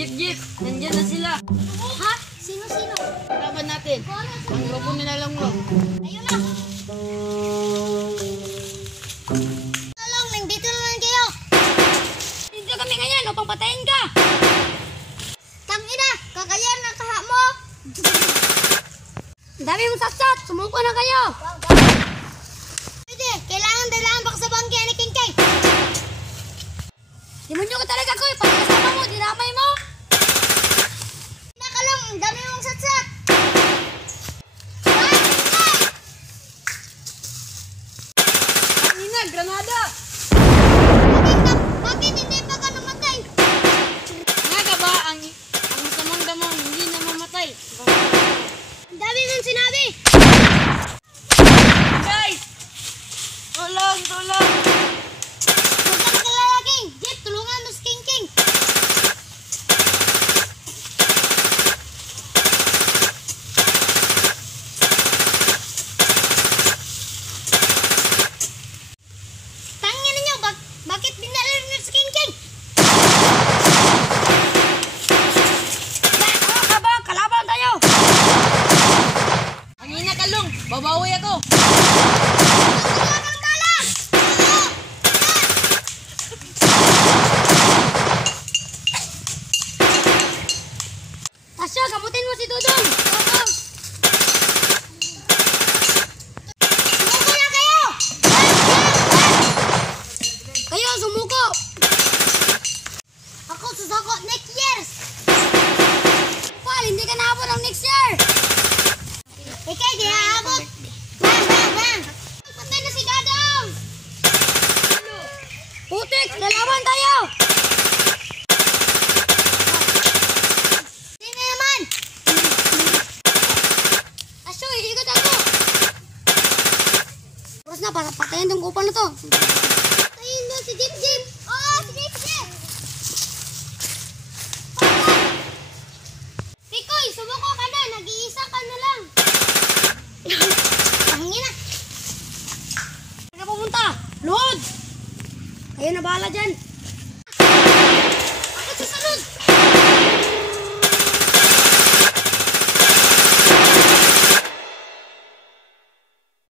Jeep, Jeep. Nandiyan na sila. Ha? Sino-sino? Laban natin. Ang grupo nila lang mo. Ayun na. Tolong, nandito naman kayo. Dito kami ngayon upang patayin ka. Tangina, kakayan na kaha mo. Ang dami mong satsat. Sumuko na kayo. Pwede, kailangan dalaan baka sa bangkaya ni King King. Demonyo ka talaga ko. Pag kasama mo, dinamay mo. Nakalong, ang dami mong satsat. Kanina, granada. Bakit hindi pa ka namatay? Nga ka ba ang masamang damong hindi na mamatay? Ang dami mong sinabi. Guys! Tulong, tulong! Huwag kang kalala, King. Jeep, tulungan mo si King King. Tangin ninyo, bakit binalir niyo si King King? Ano ka ba? Kalaban tayo! Ang ina kalong! Babawi ako! Huwag kang tala! Tasya, kamutin mo si Dudong! Oo! Sumuko na kayo! Kayo, sumuko! Ako susako next year! Paul, hindi ka naabot ng next year! Ikay, di aabot! Bang, bang, bang! Patay na si Dadong! Putik! Lalaban tayo! Sino naman? Tasyo, ikot ako! Oras na, para patayin tong kupal na to. Ayun doon si Jeep Jeep! Oo, si Jeep Jeep! Pikoy, sumuko ka na! Nag-iisa ka na lang! Pahingin na! Saan ka pumunta? Load! Kayo na bahala dyan!